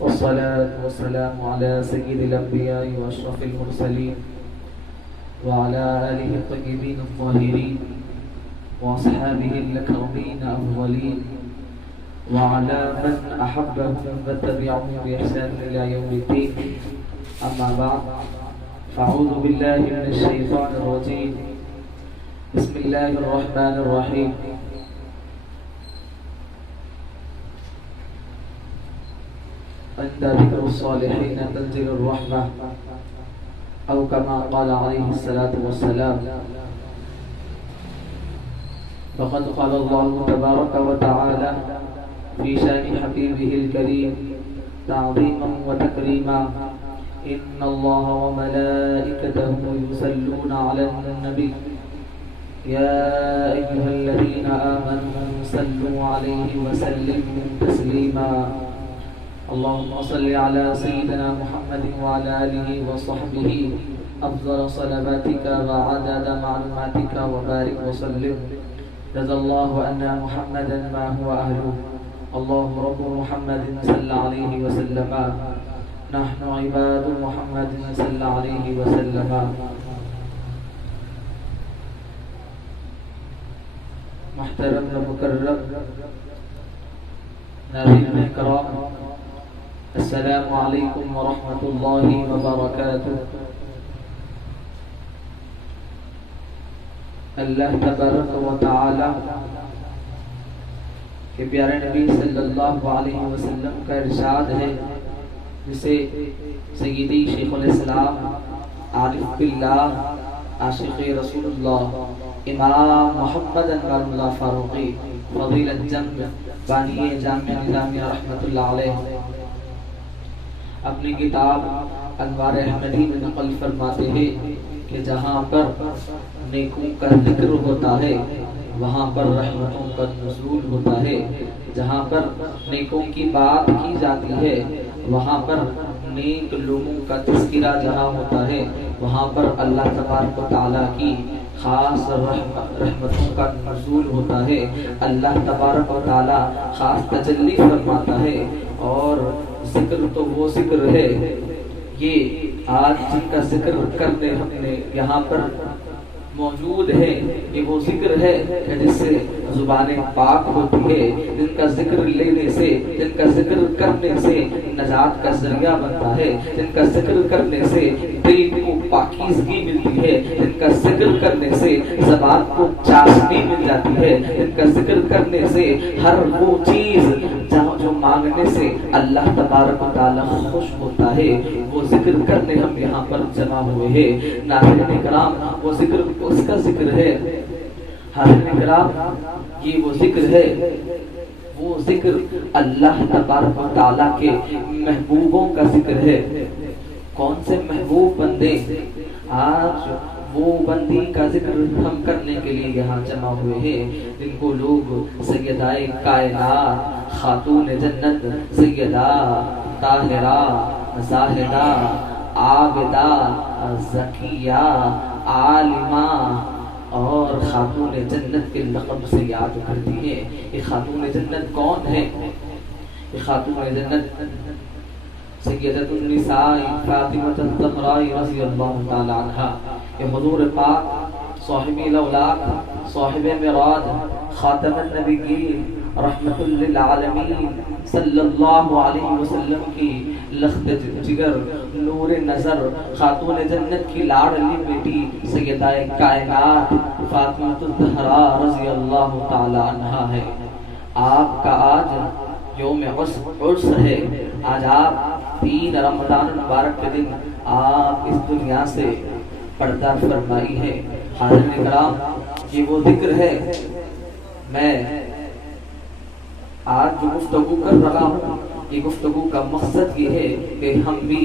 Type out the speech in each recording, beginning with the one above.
والصلاة والسلام على سيد الأنبياء وأشرف المرسلين وعلى آله الطيبين الطاهرين وأصحابه الأكرمين الأفضلين وعلى من أحبهم وتبعهم بإحسان إلى يوم الدين. أما بعد، فأعوذ بالله من الشيطان الرجيم. بسم الله الرحمن الرحيم. عند ذكر الصالحين تنزل الرحمة أو كما قال عليه الصلاة والسلام. فقد قال الله تبارك وتعالى في شان حبيبه الكريم تعظيما وتكريما: إن الله وملائكته يصلون على النبي يا أيها الذين آمنوا صلوا عليه وسلموا تسليما. اللهم صل على سيدنا محمد وعلى آله وصحبه أفضل صلواتك وعدد معلوماتك وبارك وسلم. جزا الله أن محمدا ما هو أهله. اللهم رب محمد صلى عليه وسلم. نحن عباد محمد صلى عليه وسلم. محترم و مکرم ناظرین کرام، السلام علیکم ورحمۃ اللہ وبرکاتہ۔ اللہ تبارک و تعالی کے پیارے نبی صلی اللہ علیہ وسلم کا ارشاد ہے، جسے سیدی شیخ الاسلام عارف باللہ عاشق رسول اللہ امام محمد انور اللہ فاروقی فضیلت جنگ بانی جامع نظامیہ رحمۃ اللہ علیہ اپنی کتاب انوار احمدی میں نقل فرماتے ہیں کہ جہاں پر نیکوں کا ذکر ہوتا ہے وہاں پر رحمتوں کا نزول ہوتا ہے، جہاں پر نیکوں کی بات کی جاتی ہے وہاں پر نیک لوگوں کا تذکرہ جہاں ہوتا ہے وہاں پر اللہ تبارک و تعالیٰ کی خاص رحمتوں کا نزول ہوتا ہے، اللہ تبارک و تعالیٰ خاص تجلی فرماتا ہے۔ اور ذکر تو وہ ذکر ہے، یہ آج جن کا ذکر کرنے ہم نے یہاں پر موجود ہے، یہ وہ ذکر ہے جس سے زبان پاک ہوتی ہے، جن کا ذکر لینے سے، جن کا ذکر کرنے سے نجات کا ذریعہ بنتا ہے، جن کا ذکر کرنے سے دل کو پاکیزگی ملتی ہے، جن کا ذکر کرنے سے زبان کو چاشنی مل جاتی ہے، جن کا ذکر کرنے سے ہر وہ چیز جو مانگنے سے اللہ تبارک و تعالی خوش ہوتا ہے، وہ ذکر کرنے ہم یہاں پر جمع ہوئے ہیں۔ ناظرین کرام، وہ ذکر اس کا ذکر ہے، حاضرین کرام یہ وہ ذکر ہے، وہ ذکر اللہ تبارک و تعالی کے محبوبوں کا ذکر ہے۔ کون سے محبوب بندے؟ آج وہ بندی کا ذکر ہم کرنے کے لیے یہاں جمع ہوئے ہیں جن کو لوگ سیدہ کائنات، خاتون جنت، سیدہ طاہرہ، زاہدہ، عابدہ، زکیہ، عالمہ اور خاتون جنت کے لقب سے یاد کرتی ہے۔ یہ خاتون جنت کون ہے؟ یہ خاتون جنت سیدۃ النساء فاطمہ الزہراء رضی اللہ تعالی عنہا، یہ حضور پاک صاحب الاولاق، صاحب معراج، خاتم النبیین، رحمت للعالمین صلی اللہ علیہ وسلم کی لخت جگر، نور نظر، خاتون جنت کی لاڈلی بیٹی سیدہ کائنات فاطمہ الزہراء رضی اللہ تعالی عنہا ہے۔ آپ کا آج یوم عرس ہے، آج آپ 3 رمضان المبارک کے دن آپ اس دنیا سے پردہ فرمائی ہے۔ حاضرین کرام، یہ وہ ذکر ہے۔ میں آج جو گفتگو کر رہا ہوں، یہ گفتگو کا مقصد یہ ہے کہ ہم بھی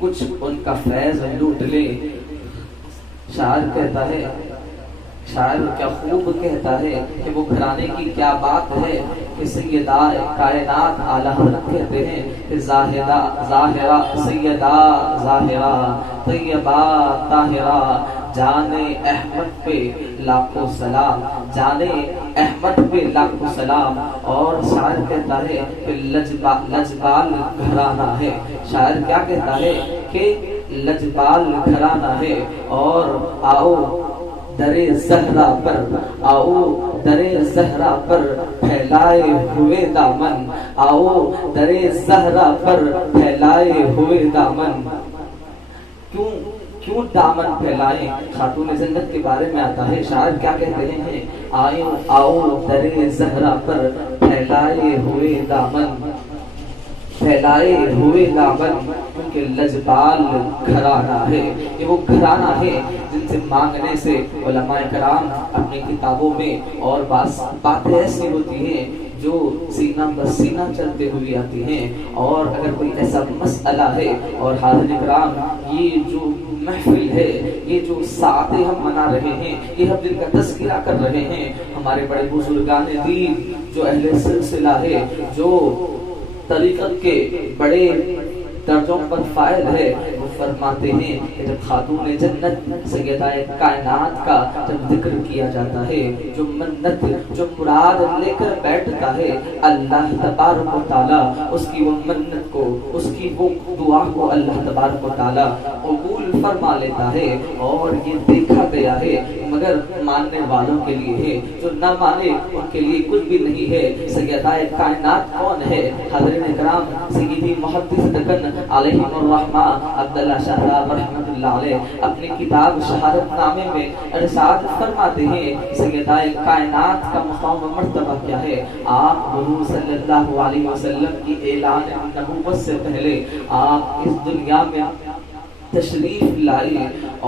کچھ ان کا فیض لوٹ لیں۔ شاعر کہتا ہے، شاعر کیا خوب کہتا ہے کہ وہ گھرانے کی کیا بات ہے کہ سیدہ کائنات اعلیٰ حضرت کہتے ہیں کہ ظاہرہ سیدہ ظاہرہ طیبہ طاہرہ جانے احمد پہ لاکھوں سلام، جانے احمد پہ لاکھوں سلام۔ اور شاعر کہتا ہے کہ لجبال گھرانہ ہے، شاعر کیا کہتا ہے کہ لجبال گھرانہ ہے، اور آؤ درے زہرا پر، آؤ درے زہرا پر پھیلائے ہوئے دامن، آؤ درے زہرا پر پھیلائے ہوئے دامن۔ کیوں دامن پھیلائیں؟ خاتون جنت کے بارے میں آتا ہے، شاعر کیا کہتے ہیں، آؤ درے زہرا پر پھیلائے ہوئے دامن، پھیلائے ہوئے دامن، کیونکہ لجبال گھرانہ ہے، یہ وہ گھرانہ ہے جن سے مانگنے سے علماء کرام اپنی کتابوں میں اور باتیں ایسی ہوتی ہیں جو سینہ بر سینہ چلتے ہوئے آتی ہیں۔ اور اگر کوئی ایسا مسئلہ ہے، اور حاضرین کرام یہ جو محفل ہے، یہ جو ساعتیں ہم منا رہے ہیں، یہ ہم دل کا تذکرہ کر رہے ہیں، ہمارے بڑے بزرگان دین جو اہل سلسلہ ہے، جو طریقت کے بڑے درجوں پر فائل ہے، وہ فرماتے ہیں کہ جب خاتون جنت سیدہ کائنات کا جب ذکر کیا جاتا ہے، جو منت جو مراد لے کر بیٹھتا ہے، اللہ تبارک و تعالیٰ اس کی وہ منت کو، اس کی وہ دعا کو اللہ تبارک و تعالیٰ قبول فرما لیتا ہے۔ اور یہ دیکھا گیا ہے، مگر ماننے والوں کے لیے ہے، جو نہ مانے ان کے لیے کچھ بھی نہیں ہے۔ سیدہ کائنات کون ہے؟ حضرت کرام سیدی محدث دکن علیہ الرحمہ عبداللہ شاہراب رحمۃ اللہ علیہ اپنی کتاب شہادت نامے میں ارشاد فرماتے ہیں، سیدہ کائنات کا مقام و مرتبہ کیا ہے؟ آپ حضور صلی اللہ علیہ وسلم کی اعلان نبوت سے پہلے آپ اس دنیا میں تشریف لائی،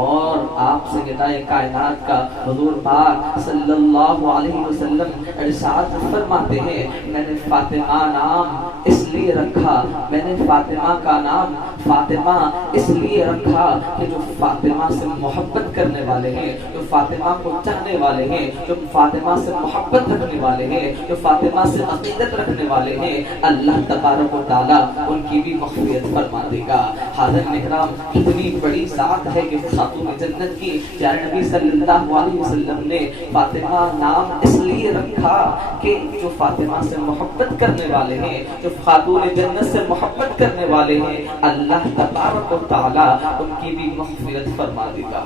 اور آپ سیدہ کائنات کا حضور پاک صلی اللہ علیہ وسلم ارشاد فرماتے ہیں، میں نے فاطمہ نام اس لیے رکھا، میں نے فاطمہ کا نام فاطمہ اس لیے رکھا کہ جو فاطمہ سے محبت کرنے والے ہیں، جو فاطمہ کو چاہنے والے ہیں، جو فاطمہ سے محبت رکھنے والے ہیں، جو فاطمہ سے عقیدت رکھنے والے ہیں، اللہ تبارک و تعالیٰ ان کی بھی مغفرت فرما دے گا۔ حاضرین اکرام کتنی بڑی ذات ہے کہ خاتون جنت کی پیارے نبی صلی اللہ علیہ وسلم نے فاطمہ نام اس لیے رکھا کہ جو فاطمہ سے محبت کرنے والے ہیں، جو خاتون جنت سے محبت کرنے والے ہیں، اللہ تبارک و تعالیٰ ان کی بھی مغفرت فرما دے گا۔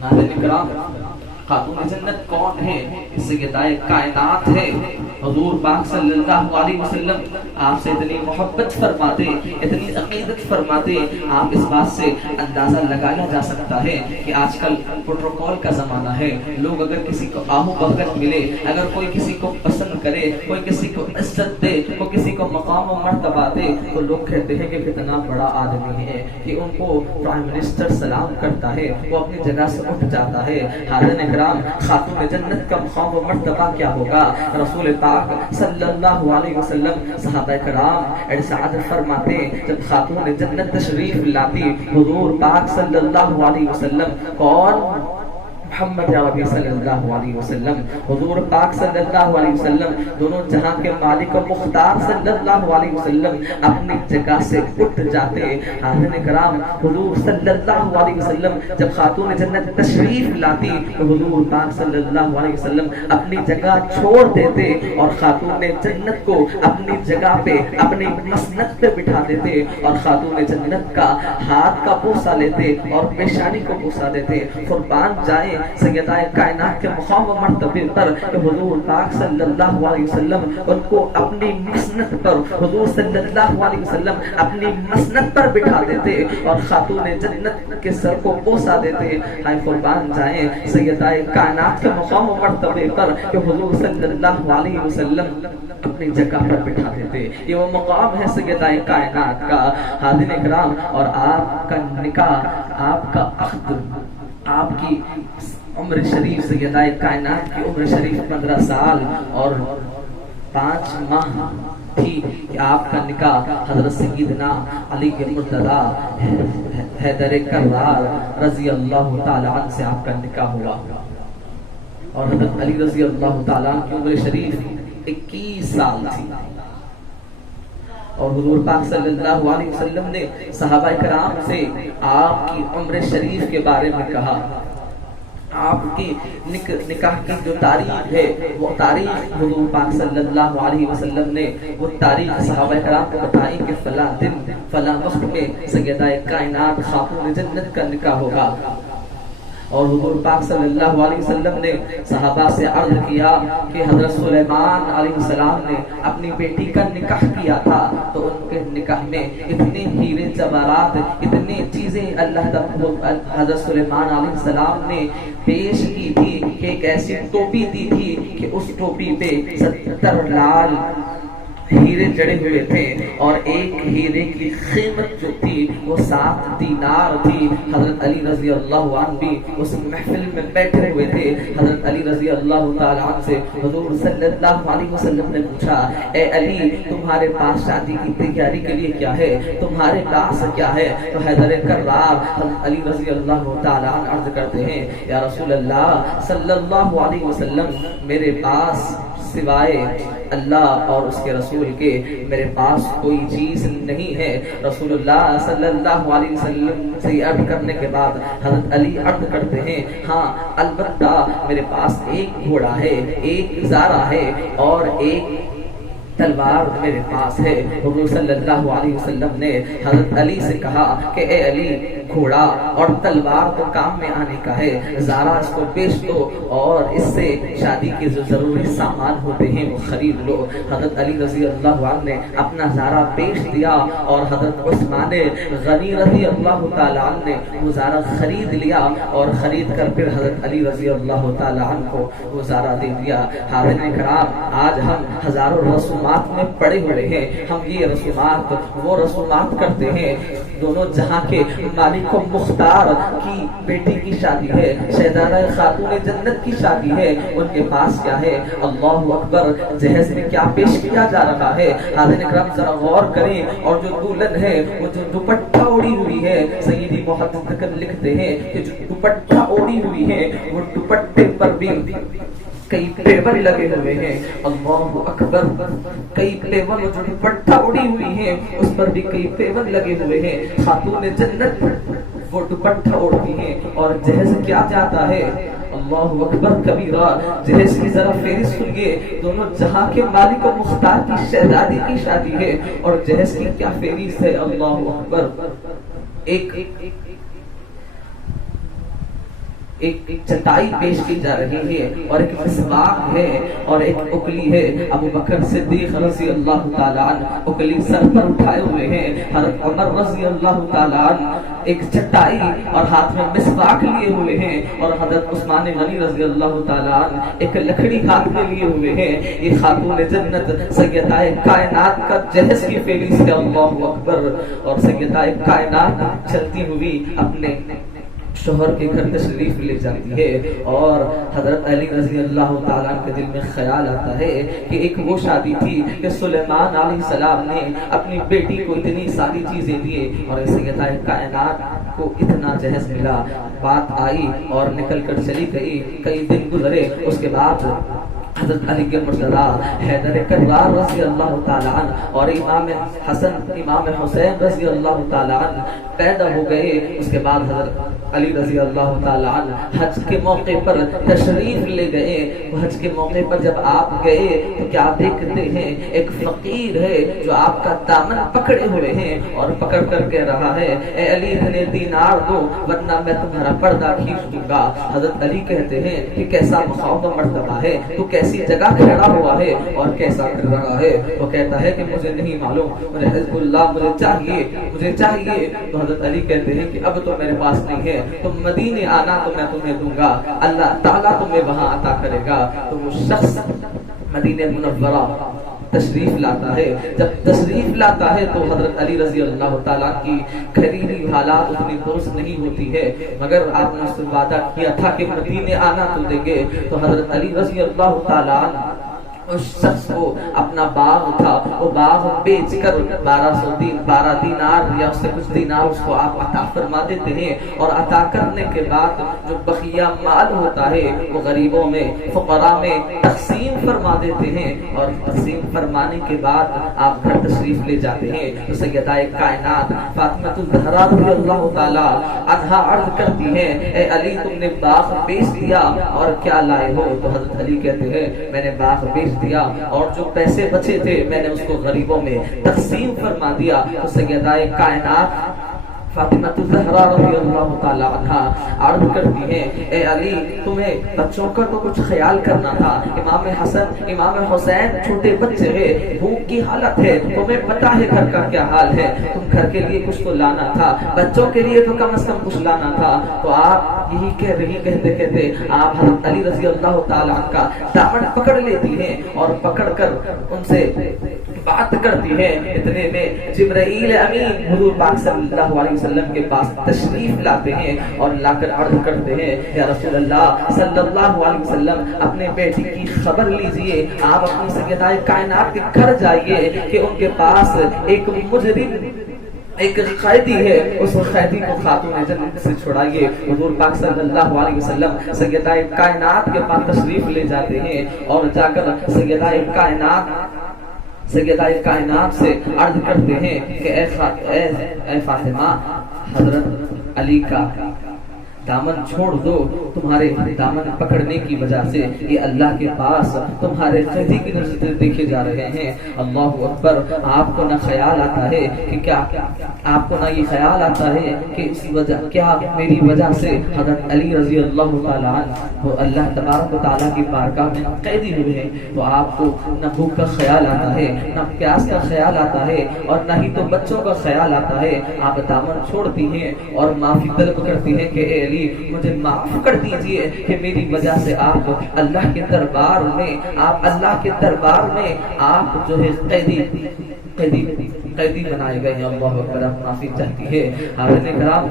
ناظرین اکرام خاتون جنت کون ہے؟ سیدہ کائنات ہے، حضور پاک صلی اللہ علیہ وسلم آپ سے اتنی محبت فرماتے، اتنی عقیدت فرماتے، آپ اس بات سے اندازہ لگایا جا سکتا ہے کہ آج کل پروٹوکول کا زمانہ ہے، لوگ اگر کسی کو آہو بھگت ملے، اگر کوئی کسی کو پسند کرے، کوئی کسی کو عزت دے، کوئی کسی کو مقام و مرتبہ دے، تو لوگ کہتے ہیں کہ کتنا بڑا آدمی ہے کہ ان کو پرائم منسٹر سلام کرتا ہے، وہ اپنی جگہ سے اٹھ جاتا ہے۔ حاضرین اکرام خاتون جنت کا مقام و مرتبہ کیا ہوگا؟ رسول پاک صلی اللہ علیہ وسلم صحابہ کرام ارشاد فرماتے جب خاتون جنت تشریف لاتی، حضور پاک صلی اللہ علیہ وسلم کون؟ محمد عربی صلی اللہ علیہ وسلم، حضور پاک صلی اللہ علیہ وسلم دونوں جہاں کے مالک و مختار صلی اللہ علیہ وسلم اپنی جگہ سے اٹھ جاتے۔ حاضرین کرام حضور صلی اللہ علیہ وسلم جب خاتون جنت تشریف لاتی تو حضور پاک صلی اللہ علیہ وسلم اپنی جگہ چھوڑ دیتے اور خاتون جنت کو اپنی جگہ پہ اپنی مسند پہ بٹھا دیتے، اور خاتون جنت کا ہاتھ کا بوسہ لیتے اور پیشانی کو بوسہ دیتے۔ قربان جائیں سیدہ کائنات کے مقام و مرتبے پر کہ حضور پاک صلی اللہ علیہ وسلم ان کو اپنی مسند پر، حضور صلی اللہ علیہ وسلم اپنی مسند پر بٹھا دیتے اور خاتون جنت کے سر کو بوسہ دیتے۔ ہائے قربان جائیں سیدہ کائنات کے مقام و مرتبے پر کہ حضور صلی اللہ علیہ وسلم اپنی جگہ پر بٹھا دیتے۔ یہ وہ مقام ہے سیدہ کائنات کا۔ حاضرین اکرام اور آپ کا نکاح، آپ کا عقد، آپ کی عمر شریف سیدہ کائنات کی عمر شریف 15 سال اور 5 ماہ تھی کہ آپ کا نکاح حضرت سیدنا علی مرتضی حیدر کرار رضی اللہ تعالی عنہ سے آپ کا نکاح ہوا، اور حضرت علی رضی اللہ تعالی عنہ کی عمر شریف 21 سال تھی۔ اور حضور پاک صلی اللہ علیہ وسلم نے صحابہ کرام سے آپ کی عمر شریف کے بارے میں کہا. آپ کی نکاح کی جو تاریخ ہے وہ تاریخ حضور پاک صلی اللہ علیہ وسلم نے وہ تاریخ صحابہ کرام کو بتائی کہ فلاں دن فلاں وقت میں سیدہ کائنات خاتون جنت کا نکاح ہوگا. اور حضور پاک صلی اللہ علیہ وسلم نے صحابہ سے عرض کیا کہ حضرت سلیمان علیہ السلام نے اپنی بیٹی کا نکاح کیا تھا تو ان کے نکاح میں اتنے ہیرے جواہرات اتنی چیزیں حضرت سلیمان علیہ السلام نے پیش کی تھی کہ ایک ایسی ٹوپی دی تھی کہ اس ٹوپی پہ 70 لال ہیرے جڑے ہوئے تھے اور ایک ہیرے کی قیمت جو تھی وہ 7 دینار تھی. حضرت علی رضی اللہ عنہ بھی اس محفل میں بیٹھے ہوئے تھے. حضرت علی رضی اللہ تعالی عنہ سے حضور صلی اللہ علیہ وسلم نے پوچھا اے علی تمہارے پاس شادی کی تیاری کے لیے کیا ہے, تمہارے پاس کیا ہے؟ تو حیدر کرار حضرت علی رضی اللہ تعالی عنہ عرض کرتے ہیں یا رسول اللہ صلی اللہ علیہ وسلم میرے پاس سوائے اللہ اور اس کے رسول کے میرے پاس کوئی چیز نہیں ہے. رسول اللہ صلی اللہ علیہ وسلم سے عرض کرنے کے بعد حضرت علی عرض کرتے ہیں ہاں البتہ میرے پاس ایک گھوڑا ہے, ایک زارہ ہے اور ایک تلوار میرے پاس ہے. حضور صلی اللہ علیہ وسلم نے حضرت علی سے کہا کہ اے علی گھوڑا اور تلوار تو کام میں آنے کا ہے, زارہ اس کو بیچ دو اور اس سے شادی کے جو ضروری سامان ہوتے ہیں وہ خرید لو. حضرت علی رضی اللہ عنہ نے اپنا زارہ بیچ دیا اور حضرت عثمان غنی رضی اللہ تعالی عنہ نے وہ زارہ خرید لیا اور خرید کر پھر حضرت علی رضی اللہ تعالی عنہ کو وہ زارہ دے دیا. حاضرین کرام آج ہم ہزاروں رسومات میں پڑے ہوئے ہیں, ہم یہ رسومات وہ رسومات کرتے ہیں. دونوں جہاں کے مالک و مختار کی بیٹی کی شادی ہے, شہزادہ خاتون جنت کی شادی ہے, ان کے پاس کیا ہے؟ اللہ اکبر, جہیز میں کیا پیش کیا جا رہا ہے. حاضرین اکرام ذرا غور کریں. اور جو دلہن ہے وہ جو دوپٹہ اوڑھی ہوئی ہے, سیدی محدث لکھتے ہیں کہ جو دوپٹہ اوڑھی ہوئی ہے وہ دوپٹے پر بھی کئی پیور لگے ہوئے ہیں. اللہ اکبر, کئی پیور جو دوپٹہ اڑی ہوئی ہیں اس پر بھی کئی پیور لگے ہوئے ہیں. خاتون جنت وہ دوپٹہ اوڑھتی ہیں اور جہیز کیا جاتا ہے؟ اللہ اکبر کبیرہ. جہیز کی ذرا فہرست سنیے. دونوں جہاں کے مالک و مختار کی شہزادی کی شادی ہے اور جہیز کی کیا فہرست ہے. اللہ اکبر. ایک چٹائی پیش کی جا رہی ہے اور ایک مسواک ہے اور ایک اکلی ہے. ابو بکر صدیق رضی اللہ تعالی عنہ اکلی سر پر اٹھائے ہوئے ہیں. حضرت عمر رضی اللہ تعالی عنہ ایک چٹائی اور ہاتھ میں مسواک لیے ہوئے ہیں اور حضرت عثمان غنی رضی اللہ تعالی عنہ ایک لکڑی ہاتھ میں لیے ہوئے ہیں. یہ خاتون جنت سیدہ کائنات کا جہیز کی فہرست ہے. اللہ اکبر. اور سیدہ کائنات چلتی ہوئی اپنے شوہر کے گھر تشریف لے جاتی ہے اور حضرت علی رضی اللہ تعالیٰ کے دل میں خیال آتا ہے کہ ایک وہ شادی تھی کہ سلیمان علیہ السلام نے اپنی بیٹی کو اتنی ساری چیزیں دیے اور سیدہ کائنات کو اتنا جہیز ملا. بات آئی اور نکل کر چلی گئی. کئی دن گزرے. اس کے بعد حضرت علی کے مرتضیٰ حیدر کرار رضی اللہ تعالیٰ عنہ اور امام حسن امام حسین رضی اللہ تعالیٰ عنہ پیدا ہو گئے. اس کے بعد حضرت علی رضی اللہ تعالیٰ عنہ حج کے موقع پر تشریف لے گئے. حج کے موقع پر جب آپ گئے تو کیا دیکھتے ہیں؟ ایک فقیر ہے جو آپ کا دامن پکڑے ہوئے ہیں اور پکڑ کر کہہ رہا ہے اے علی اتنے دینار دو ورنہ میں تمہارا پردہ کھینچ دوں گا. حضرت علی کہتے ہیں کہ کیسا مقام و مرتبہ ہے, تو کیسی جگہ کھڑا ہوا ہے اور کیسا کر رہا ہے؟ وہ کہتا ہے کہ مجھے نہیں معلوم, مجھے حزب اللہ مجھے چاہیے. تو حضرت علی کہتے ہیں کہ اب تو میرے پاس نہیں ہے, تم مدینے آنا تو میں تمہیں دوں گا, اللہ تعالیٰ تمہیں وہاں عطا کرے گا. تو وہ شخص مدینہ منورہ تشریف لاتا ہے. جب تشریف لاتا ہے تو حضرت علی رضی اللہ تعالیٰ کی گھریلو حالات اتنی درست نہیں ہوتی ہے, مگر آپ نے اس سے وعدہ کیا تھا کہ مدینے آنا تو دیں گے. تو حضرت علی رضی اللہ تعالیٰ اس شخص کو اپنا باغ تھا، وہ باغ بیچ کر 12 دینار یا اس سے کچھ دینار اس کو آپ عطا فرما دیتے ہیں، اور عطا کرنے کے بعد جو بقیہ مال ہوتا ہے وہ غریبوں میں، فقراء میں تقسیم فرما دیتے ہیں، اور تقسیم فرمانے کے بعد آپ گھر تشریف لے جاتے ہیں تو سیدہ کائنات فاطمہ الزہرا رضی اللہ تعالی عنہا عرض کرتی ہیں اے علی تم نے باغ بیچ دیا اور کیا لائے ہو؟ تو حضرت علی کہتے ہیں میں نے باغ بیچ دیا اور جو پیسے بچے تھے میں نے اس کو غریبوں میں تقسیم فرما دیا۔ تو سیدہ کائنات فاطمہ الزہرا رضی اللہ تعالی عنہا عرض کرتی ہیں اے علی تمہیں بچوں کا تو کچھ خیال کرنا تھا، امام حسن امام حسین چھوٹے بچے ہیں، بھوک کی حالت ہے، تمہیں پتا ہے گھر کا کیا حال ہے، تم گھر کے لیے کچھ تو لانا تھا، بچوں کے لیے تو کم از کم کچھ لانا تھا۔ تو آپ یہی کہتے کہتے آپ حضرت علی رضی اللہ تعالی عنہ کا دامن پکڑ لیتی ہیں اور پکڑ کر ان سے بات کرتی ہیں۔ اتنے میں جبرائیل امین حضور پاک صلی اللہ علیہ وسلم کے پاس تشریف لاتے ہیں اور لا کر عرض کرتے ہیں یا رسول اللہ صلی اللہ علیہ وسلم اپنے بیٹی کی خبر لیجئے، آپ اپنی سیدہ کائنات کے گھر جائیے کہ ان کے پاس ایک مجرم ایک قیدی ہے، اس قیدی کو خاتون جنت سے چھڑائیے۔ حضور پاک صلی اللہ علیہ وسلم سیدہ کائنات کے پاس تشریف لے جاتے ہیں اور جا کر سیدہ کائنات سے عرض کرتے ہیں کہ اے فاطمہ حضرت علی کا دامن چھوڑ دو، تمہارے دامن پکڑنے کی وجہ سے یہ اللہ کے پاس تمہارے قیدی کی نظر دیکھے جا رہے ہیں۔ اللہ اکبر۔ آپ کو نہ خیال آتا ہے کہ کیا آپ کو نہ یہ خیال آتا ہے کہ اسی وجہ کیا میری وجہ سے حضرت علی رضی اللہ تعالیٰ عنہ اللہ تبارک و تعالیٰ کی بارگاہ میں قیدی ہوئے ہیں، تو آپ کو نہ بھوک کا خیال آتا ہے، نہ پیاس کا خیال آتا ہے، اور نہ ہی تو بچوں کا خیال آتا ہے۔ آپ دامن چھوڑتی ہیں اور معافی طلب کرتی ہیں کہ اے علی مجھے معاف کر دیجئے کہ میری وجہ سے آپ اللہ کے دربار میں آپ جو ہے قیدی بنائے گئے ہیں۔ اللہ اکبر۔ معافی چاہتی ہے۔ حاضرین کرام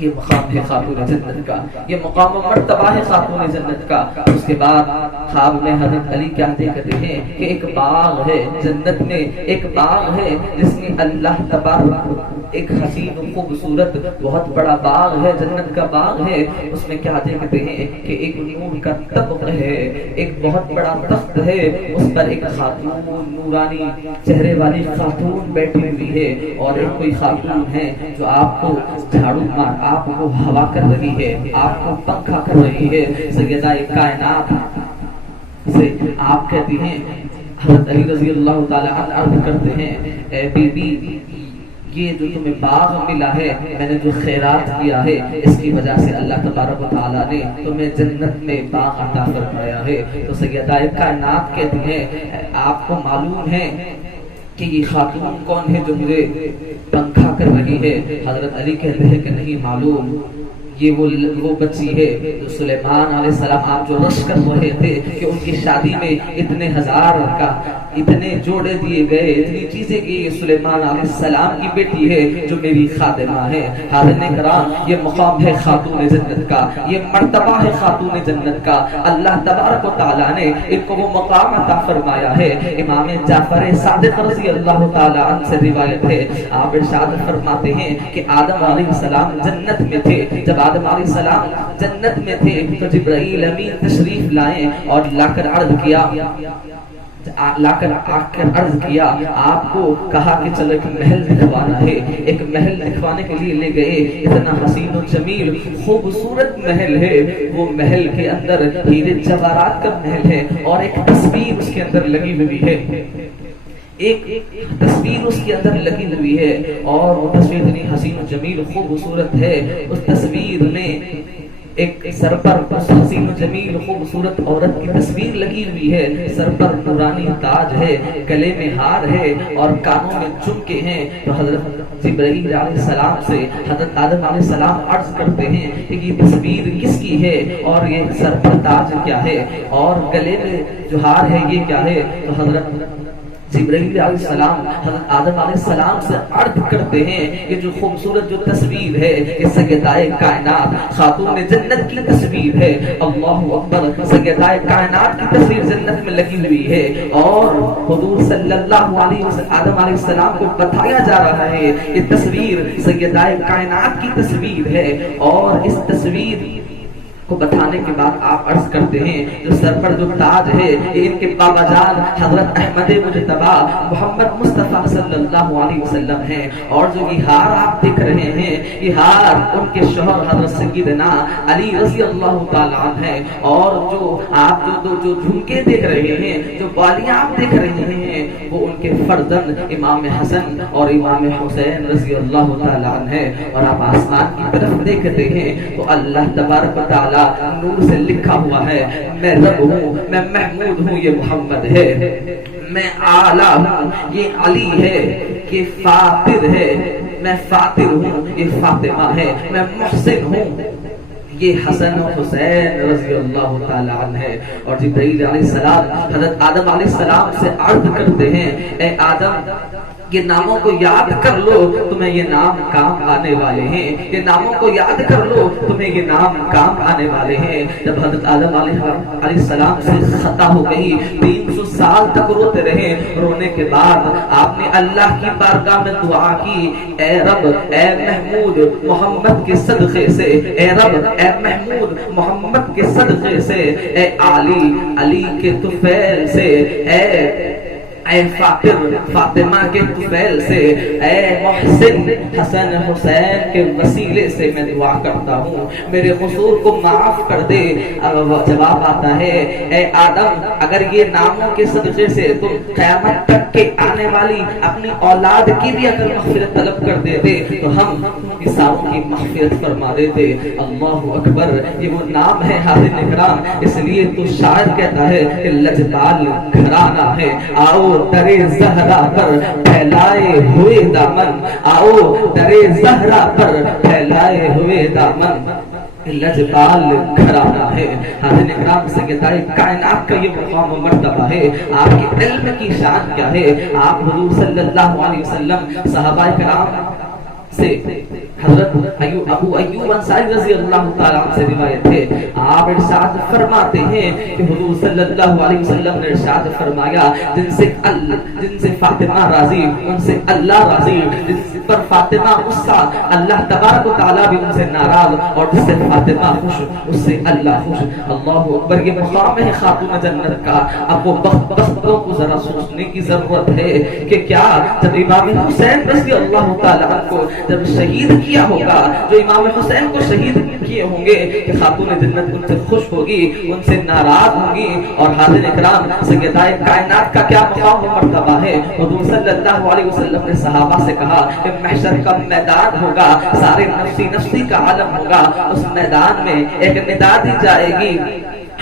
یہ مقام ہے خاتون جنت کا، یہ مقام و مرتبہ ہے خاتون جنت کا۔ اس کے بعد خواب میں حضرت علی کیا دیکھتے ہیں کہ ایک باغ ہے جنت میں، ایک باغ ہے جس میں اللہ تبارک ایک حسین و خوبصورت بہت بڑا باغ ہے، جنت کا باغ ہے۔ اس میں کیا دیکھتے ہیں کہ ایک نور کا طبق ہے، ایک بہت بڑا تخت ہے، اس پر ایک خاتون نورانی چہرے والی خاتون بیٹھی ہوئی ہے، اور ایک کوئی خاتون ہے جو آپ کو جھاڑو مار آپ کو ہوا کر رہی ہے، آپ کو پنکھا کر رہی ہے۔ سیدہ کائنات سے آپ کہتی ہیں حضرت علی رضی اللہ تعالی عنہ عرض کرتے ہیں اے بی بی یہ جو تمہیں باغ ملا ہے، میں نے جو خیرات کیا ہے اس کی وجہ سے اللہ تبارک و تعالیٰ نے تمہیں جنت میں باغ عطا فرمایا ہے۔ تو سیدہ کائنات کہتی ہیں آپ کو معلوم ہے کہ یہ خاتون کون ہے جو مجھے پنکھا کر رہی ہے؟ حضرت علی کہتے ہیں کہ نہیں معلوم، یہ وہ بچی ہے جو سلیمان علیہ السلام آپ جو رش کر رہے تھے کہ ان کی شادی میں اتنے ہزار کا اتنے جوڑے دیے گئے، اتنی چیزیں کی، یہ سلیمان علیہ السلام کی بیٹی ہے جو میری خادمہ ہے۔ حاضرین کرام یہ مقام ہے خاتون جنت کا، یہ مرتبہ ہے خاتون جنت کا۔ اللہ تبارک و تعالیٰ نے ان کو وہ مقام عطا فرمایا ہے۔ امام جعفر صادق رضی اللہ تعالیٰ عنہ سے روایت ہے، آپ ارشاد فرماتے ہیں کہ آدم علیہ السلام جنت میں تھے، جب آدم علیہ السلام جنت میں تھے تو جبرائیل امین تشریف لائے اور لا کر عرض کیا آپ کو کہا کہ چلو ایک محل دکھوانا ہے۔ ایک محل دکھوانے کے لیے لے گئے، اتنا حسین و جمیل خوبصورت محل ہے، وہ محل کے اندر ہیرے جواہرات کا محل ہے، اور ایک تصویر اس کے اندر لگی ہوئی ہے، ایک تصویر اس کے اندر لگی ہوئی ہے، اور وہ تصویر اتنی حسین و جمیل خوبصورت ہے۔ اس تصویر میں ایک سر پر حسین و جمیل خوبصورت عورت کی تصویر لگی ہوئی ہے، سر پر نورانی تاج ہے، گلے میں ہار ہے اور کانوں میں جھمکے ہیں۔ تو حضرت جبرائیل علیہ السلام سے حضرت آدم علیہ السلام عرض کرتے ہیں کہ یہ تصویر کس کی ہے، اور یہ سر پر تاج کیا ہے، اور گلے میں جو ہار ہے یہ کیا ہے؟ تو حضرت جبرائیل علیہ السلام حضرت آدم علیہ السلام سے عرض کرتے ہیں کہ جو خوبصورت جو تصویر ہے یہ سیدائے کائنات خاتون جنت کی تصویر ہے. اللہ اکبر. سیدائے کائنات کی تصویر جنت میں لگی ہوئی ہے اور حضور صلی اللہ علیہ وسلم آدم علیہ السلام کو بتایا جا رہا ہے یہ تصویر سیدائے کائنات کی تصویر ہے. اور اس تصویر کو بتانے کے بعد آپ عرض کرتے ہیں جو سر پر جو تاج ہے یہ ان کے بابا جان حضرت احمد مجتبی محمد مصطفیٰ صلی اللہ علیہ وسلم ہیں. اور جو یہ ہار آپ دیکھ رہے ہیں یہ ہار ان کے شوہر حضرت سیدنا علی رضی اللہ تعالیٰ عنہ ہیں. اور جو آپ جو جھمکے دیکھ رہے ہیں جو بالیاں آپ دیکھ رہے ہیں وہ ان کے فرزند امام حسن اور امام حسین رضی اللہ تعالیٰ عنہ ہیں. اور آپ آسمان کی طرف دیکھتے ہیں تو اللہ تبارک و تعالیٰ نور سے لکھا ہوا ہے میں رب ہوں میں محمود ہوں یہ محمد ہے. میں اعلیٰ ہوں یہ علی ہے یہ فاطر ہے میں فاطر ہوں یہ فاطمہ ہے. میں محسن ہوں یہ حسن و حسین رضی اللہ تعالیٰ عنہ ہے. اور جبرائیل علیہ السلام حضرت آدم علیہ السلام سے عرض کرتے ہیں اے آدم یہ ناموں کو یاد کر لو تمہیں یہ نام کام آنے والے ہیں. یہ ناموں کو یاد کر لو تمہیں یہ نام کام آنے والے ہیں. جب حضرت آدم علیہ السلام سے خطا ہو گئی 300 سال تک روتے رہے. رونے کے بعد آپ نے اللہ کی بارگاہ میں دعا کی اے رب اے محمود محمد کے صدقے سے اے رب اے محمود محمد کے صدقے سے اے علی کے طفیل سے اے فاطر فاطمہ کے طفیل سے اے محسن حسن حسین کے وسیلے سے میں دعا کرتا ہوں میرے قصور کو معاف کر دے. جواب آتا ہے اے آدم اگر یہ ناموں کے صدقے سے تو قیامت تک کے آنے والی اپنی اولاد کی بھی اگر مغفرت طلب کر دیتے تو ہم ساروں کی مغفرت فرما دیتے. اللہ اکبر. یہ وہ نام ہے حاضر اکرام اس لیے تو شاعر کہتا ہے کہ لجپال گھرانہ ہے. آؤ درے زہرا پر پھیلائے ہوئے دامن آؤ درے زہرا پر پھیلائے ہوئے دامن لجپال گھرانہ ہے. حاضرین اکرام سیدائے کائنات کا یہ مقام و مرتبہ ہے. آپ کے علم کی شان کیا ہے. آپ حضور صلی اللہ علیہ وسلم صحابہ کرام سے حضرت ابو ایوب انصاری رضی اللہ تعالیٰ عنہ سے روایت ہے. آپ ارشاد فرماتے ہیں کہ حضور صلی اللہ علیہ وسلم نے ارشاد فرمایا جن سے فاطمہ راضی ان سے اللہ راضی. جن پر فاطمہ غصہ اللہ تبارک و تعالیٰ بھی ان سے ناراض اور جس سے فاطمہ خوش اس سے اللہ خوش. اللہ اکبر. یہ مقام ہے خاتون جنت کا. اب وہ بختوں کو ذرا سوچنے کی ضرورت ہے کہ کیا جب امام حسین رضی اللہ تعالیٰ عنہ کو جب شہید کیا ہوگا جو امام حسین کو شہید کیے ہوں گے کہ خاتون جنت ان سے خوش ہوگی ان سے ناراض ہوگی. اور حاضر اکرام سیدائے کائنات کا کیا مقام و مرتبہ ہے. حضور صلی اللہ علیہ وسلم نے صحابہ سے کہا کہ محشر کا میدان ہوگا سارے نفسی نفسی کا عالم ہوگا. اس میدان میں ایک ندا دی جائے گی.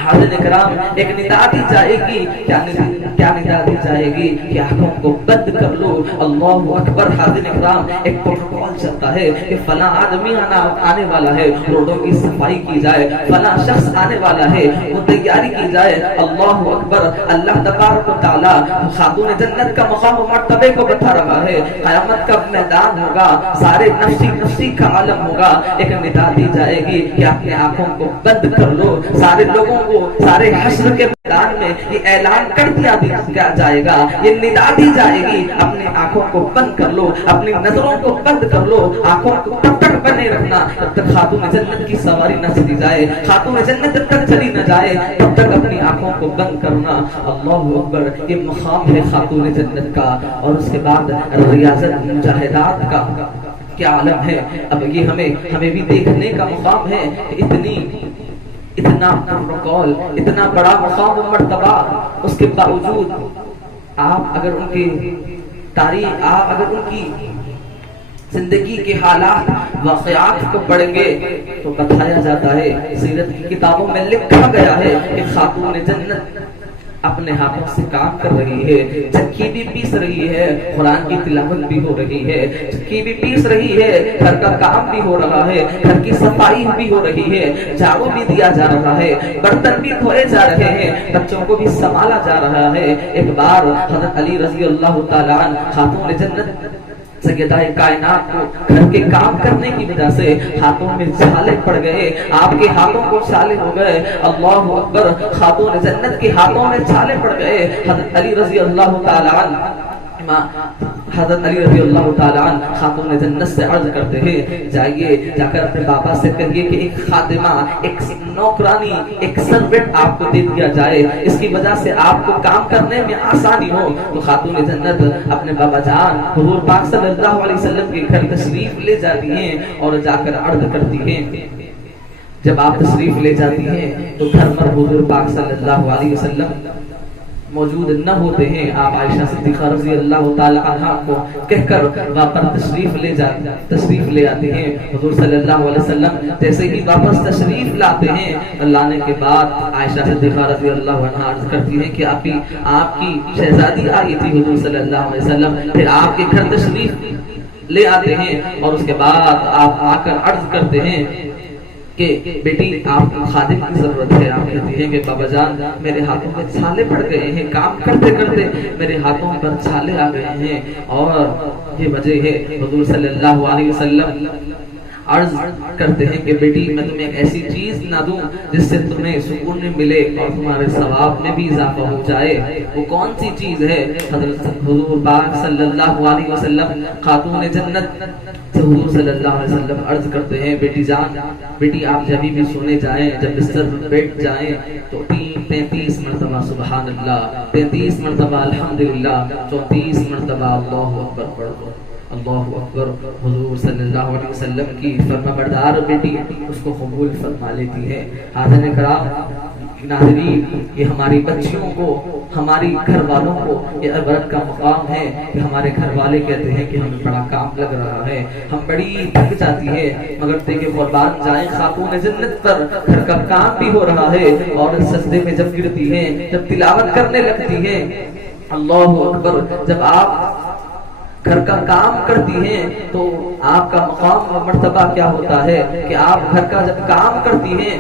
حاضر اکرام ایک ندا دی جائے گی. کیا ندا دی جائے گی کہ آنکھوں کو بند کر لو. اللہ اکبر. حاضر اکرام ایک پروٹوکول چلتا ہے کہ فلاں آدمی آنے والا ہے روڈوں کی صفائی کی جائے فلاں شخص آنے والا ہے وہ تیاری کی جائے. اللہ اکبر. اللہ تبارک و تعالی خاتون جنت کا مقام و مرتبے کو بتا رہا ہے. قیامت کا میدان ہوگا سارے نفسی نفسی کا عالم ہوگا. ایک ندا دی جائے گی کہ اپنے آنکھوں کو بند کر لو. سارے لوگوں کو سارے حشر کے میدان میں یہ اعلان کر دیا جائے گا یہ ندا دی جائے گی اپنی آنکھوں کو بند کر لو اپنی نظروں کو بند کر لو. آنکھوں کو تب تک بنے رکھنا جب تک خاتون جنت کی سواری نہ چلی جائے. خاتون جنت جب تک چلی نہ جائے تب تک اپنی آنکھوں کو بند کرنا. اللہ اکبر. یہ مقام ہے خاتون جنت کا. اور اس کے بعد ریاضت مجاہدات کا کیا عالم ہے. اب یہ ہمیں بھی دیکھنے کا مقام ہے. اتنا پروٹوکول اتنا بڑا مقام و مرتبہ اس کے باوجود آپ اگر ان کی تاریخ آپ اگر ان کی زندگی کے حالات واقعات کو پڑھیں گے تو بتایا جاتا ہے سیرت کی کتابوں میں لکھا گیا ہے کہ خاتون جنت اپنے ہاتھوں سے کام کر رہی ہے، چکی بھی پیس رہی ہے، قرآن کی تلاوت بھی ہو رہی ہے، چکی بھی پیس رہی ہے، گھر کا کام بھی ہو رہا ہے، گھر کی صفائی بھی ہو رہی ہے، جھاڑو بھی دیا جا رہا ہے، برتن بھی دھوئے جا رہے ہیں، بچوں کو بھی سنبھالا جا رہا ہے۔ ایک بار حضرت علی رضی اللہ تعالیٰ عنہ خاتون جنت سیدہ کائنات کو گھر کے کام کرنے کی وجہ سے ہاتھوں میں چھالے پڑ گئے، آپ کے ہاتھوں کو چھالے ہو گئے، اللہ اکبر، خاتون جنت کے ہاتھوں میں چھالے پڑ گئے۔ حضرت علی رضی اللہ تعالیٰ عنہ حضرت علی رضی اللہ تعالیٰ عنہ خاتون جنت سے عرض کرتے ہیں، جائیے جا کر اپنے بابا سے کہیے کہ ایک خادمہ، ایک نوکرانی، ایک سروینٹ آپ کو دے دیا جائے، اس کی وجہ سے آپ کو کام کرنے میں آسانی ہو۔ تو خاتون جنت اپنے بابا جان حضور پاک صلی اللہ علیہ وسلم کے گھر تشریف لے جاتی ہیں اور جا کر عرض کرتی ہیں۔ جب آپ تشریف لے جاتی ہیں تو گھر پر حضور پاک صلی اللہ علیہ وسلم موجود نہ ہوتے ہیں، آپ عائشہ صدیقہ رضی اللہ تعالی عنہا کو کہہ کر واپس تشریف لے آتے ہیں۔ حضور صلی اللہ علیہ وسلم جیسے ہی واپس تشریف لاتے ہیں، لانے کے بعد عائشہ صدیقہ رضی اللہ عنہا عرض کرتی ہیں کہ آپ کی شہزادی آئی تھی حضور صلی اللہ علیہ وسلم، پھر آپ کے گھر تشریف لے آتے ہیں اور اس کے بعد آپ آ کر عرض کرتے ہیں کہ بیٹی آپ کو خادم کی ضرورت ہے۔ آپ کہتی ہیں کہ بابا جان میرے ہاتھوں میں چھالے پڑ گئے ہیں، کام کرتے کرتے میرے ہاتھوں پر چھالے آ گئے ہیں، اور یہ وجہ ہے۔ حضور صلی اللہ علیہ وسلم عرض کرتے ہیں کہ بیٹی میں تمہیں ایک ایسی چیز نہ دوں جس سے تمہیں سکون ملے اور تمہارے ثواب میں بھی اضافہ ہو جائے، وہ کون سی چیز ہے؟ حضرت حضور پاک صلی اللہ علیہ وسلم خاتون جنت سے حضور صلی اللہ علیہ وسلم عرض کرتے ہیں، بیٹی جان، بیٹی آپ جب بھی سونے جائیں، جب بستر پر بیٹھ جائیں تو 33 مرتبہ سبحان اللہ، 33 مرتبہ الحمدللہ، 34 مرتبہ اللہ اکبر پڑھو۔ اللہ اکبر۔ حضور صلی اللہ علیہ وسلم کی فرما بردار بیٹی اس کو قبول فرما لیتی ہے۔ حاضرین کرام ناظرین، یہ ہماری بچیوں کو، ہماری گھر والوں کو یہ عبرت کا مقام ہے کہ ہمارے گھر والے کہتے ہیں کہ ہمیں بڑا کام لگ رہا ہے، ہم بڑی تھک جاتی ہے، مگر دیکھیں قربان جائیں خاتون جنت پر گھر کا کام بھی ہو رہا ہے اور سجدے میں جب گرتی ہیں، جب تلاوت کرنے لگتی ہیں، اللہ اکبر، جب آپ گھر کا کام کرتی ہیں تو آپ کا مقام و مرتبہ کیا ہوتا ہے کہ آپ گھر کا جب کام کرتی ہیں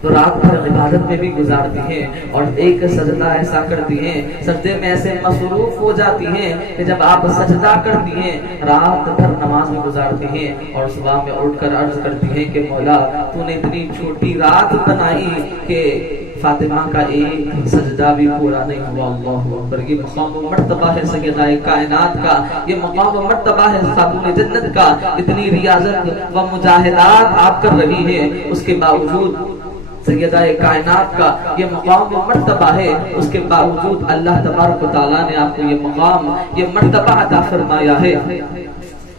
تو رات بھر عبادت میں بھی گزارتی ہیں اور ایک سجدہ ایسا کرتی ہیں، سجدے میں ایسے مصروف ہو جاتی ہیں کہ جب آپ سجدہ کرتی ہیں رات بھر نماز میں گزارتی ہیں اور صبح میں اٹھ کر عرض کرتی ہیں کہ مولا تو نے اتنی چھوٹی رات بنائی کہ فاطمہ کا ایک سجدہ بھی پورا نہیں ہوا۔ اللہ اکبر۔ یہ مقام و مرتبہ ہے سیدہ کائنات کا، یہ مقام و مرتبہ ہے خاتون جنت کا۔ اتنی ریاضت و مجاہدات آپ کر رہی ہیں، اس کے باوجود سیدہ کائنات کا یہ مقام و مرتبہ ہے، اس کے باوجود اللہ تبارک و تعالیٰ نے آپ کو یہ مقام، یہ مرتبہ عطا فرمایا ہے۔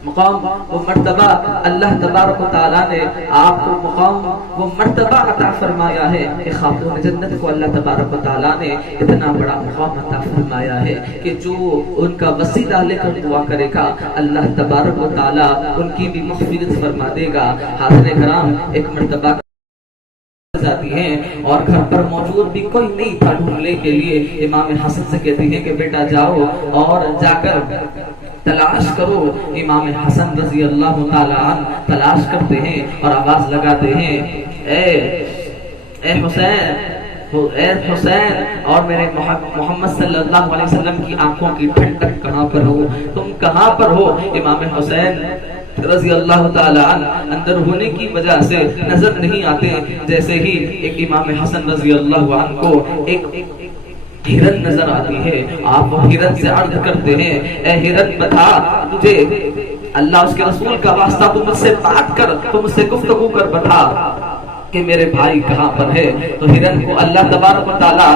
مقام و مرتبہ اللہ تبارک و تعالیٰ نے آپ کو مقام و مرتبہ عطا فرمایا ہے کہ خاتون جنت کو اللہ تبارک و تعالیٰ نے اتنا بڑا مقام عطا فرمایا ہے کہ جو ان کا وسیلہ لے کر دعا کرے گا اللہ تبارک و تعالیٰ ان کی بھی مغفرت فرما دے گا۔ حاضرین کرام، ایک مرتبہ جاتی ہیں اور گھر پر موجود بھی کوئی نہیں تھا ڈھونڈنے کے لیے، امام حسن سے کہتی ہیں کہ بیٹا جاؤ اور جا کر تلاش کرو۔ امام حسن رضی اللہ تعالی عنہ تلاش کرتے ہیں اور آواز لگاتے ہیں، اے حسین اور میرے محمد صلی اللہ علیہ وسلم کی آنکھوں کی ٹھنڈک کہاں پر ہو، تم کہاں پر ہو؟ امام حسین رضی اللہ تعالی عنہ اندر ہونے کی وجہ سے نظر نہیں آتے، جیسے ہی ایک امام حسن رضی اللہ عنہ کو ایک ہرن نظر آتی ہے، آپ وہ ہرن سے عرض کرتے ہیں، اے ہرن بتا تجھے اللہ اس کے رسول کا واسطہ، تو مجھ سے بات کر، تو مجھ سے گفتگو کر، بتا کہ میرے بھائی کہاں پر ہے۔ تو ہرن کو اللہ تبارک و تعالیٰ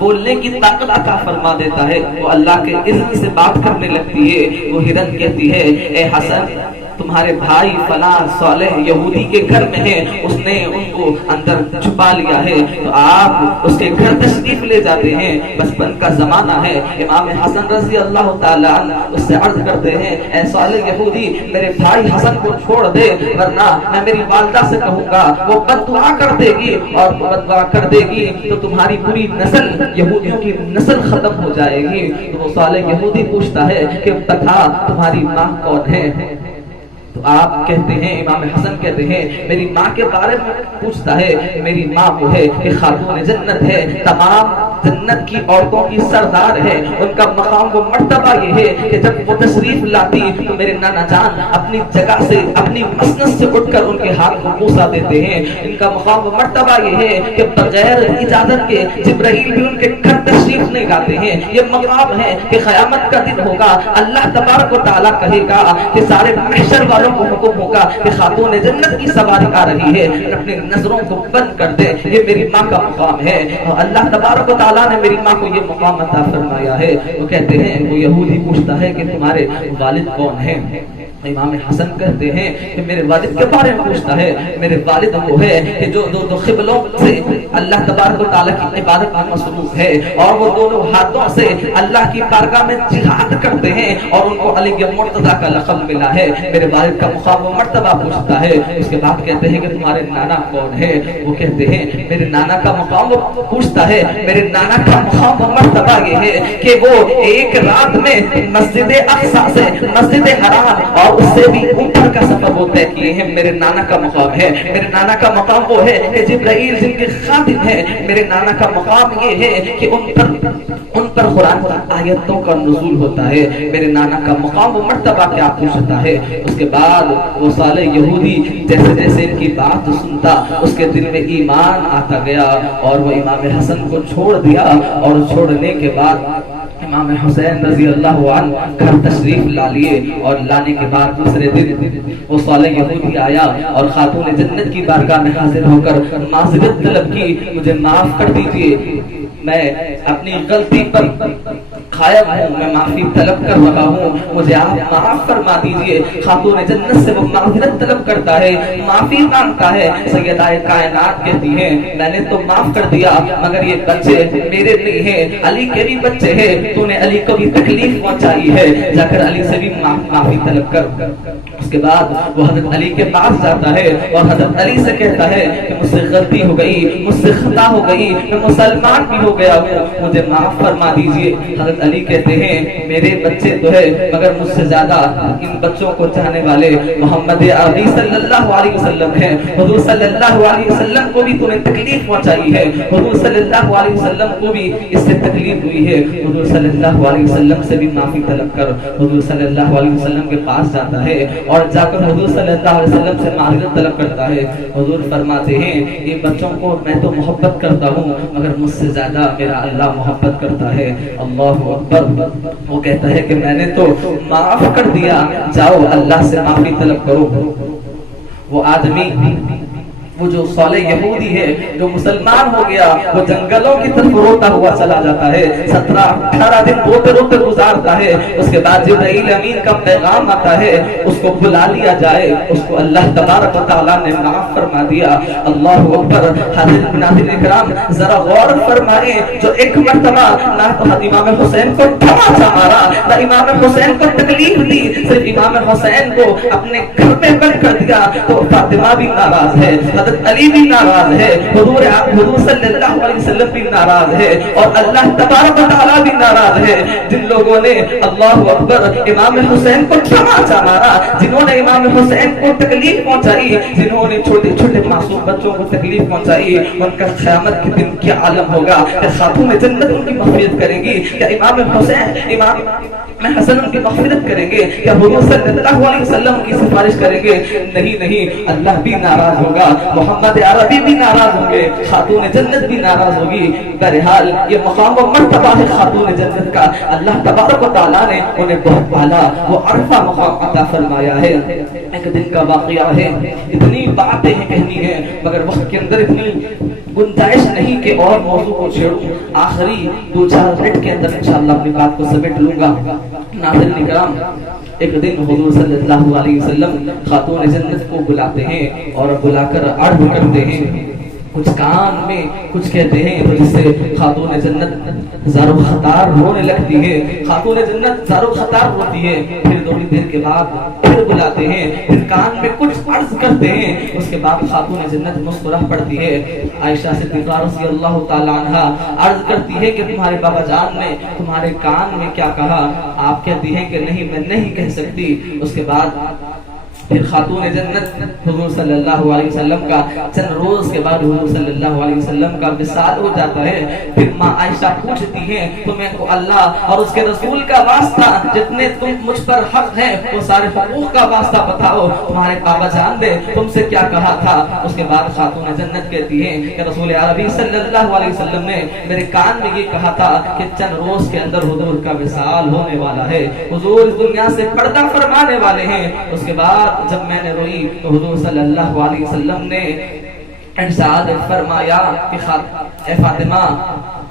بولنے کی طاقت عطا فرما دیتا ہے، وہ اللہ کے اذن سے بات کرنے لگتی ہے۔ وہ ہرن کہتی ہے، اے حسن تمہارے بھائی فلاں صالح یہودی کے گھر میں ہیں، اس نے ان کو اندر چھپا لیا ہے، تو آپ اس کے گھر تشریف لے جاتے ہیں، بچپن کا زمانہ ہے۔ امام حسن رضی اللہ تعالیٰ عنہ اس سے عرض کرتے ہیں اے صالح یہودی میرے بھائی حسن کو چھوڑ دے، ورنہ میں میری والدہ سے کہوں گا، وہ بد دعا کر دے گی، اور بد دعا کر دے گی تو تمہاری پوری نسل یہودیوں کی نسل ختم ہو جائے گی۔ تو وہ صالح یہودی پوچھتا ہے کہ بتا تمہاری ماں کون ہے؟ تو آپ کہتے ہیں، امام حسن کہتے ہیں میری ماں کے بارے میں پوچھتا ہے، میری ماں وہ ہے کہ خاتون جنت ہے، تمام جنت کی عورتوں کی سردار ہے، ان کا مقام و مرتبہ یہ ہے کہ جب وہ تشریف لاتی تو میرے نانا جان اپنی جگہ سے اپنی مسند سے اٹھ کر ان کے ہاتھ کو بوسا دیتے ہیں۔ ان کا مقام و مرتبہ یہ ہے کہ بغیر اجازت کے جبرائیل بھی ان کے گھر تشریف نہیں لاتے ہیں۔ یہ مقام ہے کہ قیامت کا دن ہوگا، اللہ تبارک و تعالیٰ کہے گا کہ سارے محشر والوں کو حکم ہوگا کہ خاتون جنت کی سواری آ رہی ہے، اپنی نظروں کو بند کر دے، یہ میری ماں کا مقام ہے۔ اور اللہ تبارک و تعالیٰ نے میری ماں کو یہ مقام عطا فرمایا ہے۔ وہ کہتے ہیں، وہ یہودی پوچھتا ہے کہ تمہارے والد کون ہیں؟ امام حسن کہتے ہیں کہ میرے والد کے بارے میں پوچھتا ہے، میرے والد وہ ہے کہ جو دو قبلوں سے اللہ تبارک و تعالیٰ کی عبادت میں مصروف ہے، اور وہ دونوں ہاتھوں سے اللہ کی بارگاہ میں جہاد کرتے ہیں، اور ان کو علی مرتضیٰ کا لقب ملا ہے۔ میرے والد کا مقام و مرتبہ پوچھتا ہے، اس کے بعد کہتے ہیں کہ تمہارے نانا کون ہے؟ وہ کہتے ہیں میرے نانا کا مقام پوچھتا ہے، میرے نانا کا مقام و مرتبہ یہ ہے کہ وہ ایک رات میں مسجد اقصی سے مسجد حرام اور اس سے بھی اوپر کا سفر وہ طے کیے ہیں۔ میرے نانا کا مقام ہے، میرے نانا کا مقام وہ ہے کہ جبرائیل جن کے خادم ہیں، میرے نانا کا مقام یہ ہے کہ ان پر قرآن آیتوں کا نزول ہوتا ہے۔ میرے نانا کا مقام و مرتبہ کیا پوچھتا ہے۔ اس کے بعد وہ صالح یہودی جیسے جیسے ان کی بات سنتا اس کے دل میں ایمان آتا گیا، اور وہ امام حسن کو چھوڑ دیا، اور چھوڑنے کے بعد امام حسین رضی اللہ عنہ گھر تشریف لا لیے، اور لانے کے بعد دوسرے دن وہ صالح یہودی آیا اور خاتون جنت کی بارگاہ میں حاضر ہو کر معذرت طلب کی، مجھے معاف کر دیجئے، میں اپنی غلطی پر قائم ہوں، میں معافی طلب کر رہا ہوں، مجھے آپ معاف فرما دیجئے۔ خاتون جنت سے وہ معذرت طلب کرتا ہے، معافی مانگتا ہے۔ سیدہ کائنات کہتی ہیں میں نے تو معاف کر دیا، مگر یہ بچے میرے نہیں ہیں، علی کے بھی بچے ہیں، تو نے علی کو بھی تکلیف پہنچائی ہے، جا کر علی سے بھی معافی طلب کر۔ اس کے بعد وہ حضرت علی کے پاس جاتا ہے اور حضرت علی سے کہتا ہے کہ مجھ سے غلطی ہو گئی، مجھ سے خطا ہو گئی، میں مسلمان بھی ہو گیا ہوں، مجھے معاف فرما دیجئے۔ حضرت علی کہتے ہیں میرے بچے تو ہے، مگر مجھ سے زیادہ ان بچوں کو چاہنے والے محمد عربی صلی اللہ علیہ وسلم ہیں۔ حضور صلی اللہ علیہ وسلم کو بھی تو نے تکلیف پہنچائی ہے، حضور صلی اللہ علیہ وسلم کو بھی اس سے تکلیف ہوئی ہے، حضور صلی اللہ علیہ وسلم سے بھی معافی طلب کر۔ حضور صلی اللہ علیہ وسلم کے پاس جاتا ہے اور جا کر حضور صلی اللہ علیہ وسلم سے معذرت طلب کرتا ہے۔ حضور فرماتے ہیں ان بچوں کو میں تو محبت کرتا ہوں، مگر مجھ سے زیادہ میرا اللہ محبت کرتا ہے۔ اللہ اکبر۔ وہ کہتا ہے کہ میں نے تو معاف کر دیا، جاؤ اللہ سے معافی طلب کرو۔ وہ آدمی وہ جو صالح یہودی ہے جو مسلمان ہو گیا، وہ جنگلوں کی طرف روتا ہوا چلا جاتا ہے، 17-18 دن روتے روتے گزارتا ہے۔ اس کے بعد جبرائیل امین کا پیغام آتا ہے اس کو بلا لیا جائے، اس کو اللہ تبارک و تعالیٰ نے معاف فرما دیا۔ اللہ اکبر۔ حضرت ناظرین اکرام ذرا غور فرمائیں، جو ایک مرتبہ نہ امام حسین کو تماچا مارا، نہ امام حسین کو تکلیف دی، صرف امام حسین کو اپنے گھر میں بند کر دیا، تو فاطمہ بھی ناراض ہے، علی بھی ناراض ہے، حضور صلی اللہ علیہ وسلم بھی ناراض ہے، اور اللہ تبارک و تعالیٰ بھی ناراض ہے۔ جن لوگوں نے اللہ اکبر امام حسین کو تماچا مارا، جنہوں نے امام حسین کو تکلیف پہنچائی، جنہوں نے چھوٹے چھوٹے معصوم بچوں کو تکلیف پہنچائی، ان کا قیامت کے دن کیا عالم ہوگا؟ کہ خاتون جنت ان کی مغفرت کریں گی؟ کیا امام حسین امام حسن ان کی مغفرت کریں گے؟ کیا حضور صلی اللہ علیہ وسلم کی سفارش کریں گے؟ نہیں نہیں، اللہ بھی ناراض ہوگا، محمد عربی بھی ناراض ہوں گے، خاتون جنت بھی ناراض ہوگی۔ بہرحال یہ مقام و مرتبہ ہے خاتون جنت کا، اللہ تبارک و تعالیٰ نے انہیں بہت بالا وہ عرفہ مقام عطا فرمایا ہے۔ ایک دن کا واقعہ ہے، اتنی باتیں ہیں کہنی ہے مگر وقت کے اندر اتنی گنجائش نہیں کہ اور موضوع کو چھیڑوں. آخری 2-4 منٹ کے اندر انشاءاللہ اپنی بات کو سمیٹ لوں گا. ناظرین کرام، ایک دن حضور صلی اللہ علیہ وسلم خاتون جنت کو بلاتے ہیں اور بلا کر عرض کرتے ہیں، کچھ کان میں کچھ کہتے ہیں تو جس سے خاتون جنت زارو خطار رونے لگتی ہے. خاتون جنت زارو خطار روتی ہے. پھر تھوڑی دیر کے بعد پھر بلاتے ہیں، پھر کان میں کچھ عرض کرتے ہیں. اس کے بعد خاتون جنت مسکرا پڑتی ہے. عائشہ صدیقہ رضی اللہ تعالی عنہا عرض کرتی ہے کہ تمہارے بابا جان نے تمہارے کان میں کیا کہا؟ آپ کہتی ہیں کہ نہیں، میں نہیں کہہ سکتی. اس کے بعد پھر خاتون جنت حضور صلی اللہ علیہ وسلم کا چند روز کے بعد حضور صلی اللہ علیہ وسلم کا وصال ہو جاتا ہے. پھر ماں عائشہ پوچھتی ہیں، تمہیں تو اللہ اور اس کے رسول کا واسطہ، جتنے تم مجھ پر حق ہیں وہ سارے حقوق کا واسطہ بتاؤ، تمہارے بابا جان دے تم سے کیا کہا تھا؟ اس کے بعد خاتون جنت کہتی ہیں کہ رسول عربی صلی اللہ علیہ وسلم نے میرے کان میں یہ کہا تھا کہ چند روز کے اندر حضور کا وصال ہونے والا ہے، حضور اس دنیا سے پردہ فرمانے والے ہیں. اس کے بعد جب میں نے روئی تو حضور صلی اللہ علیہ وسلم نے ارشاد فرمایا کہ اے فاطمہ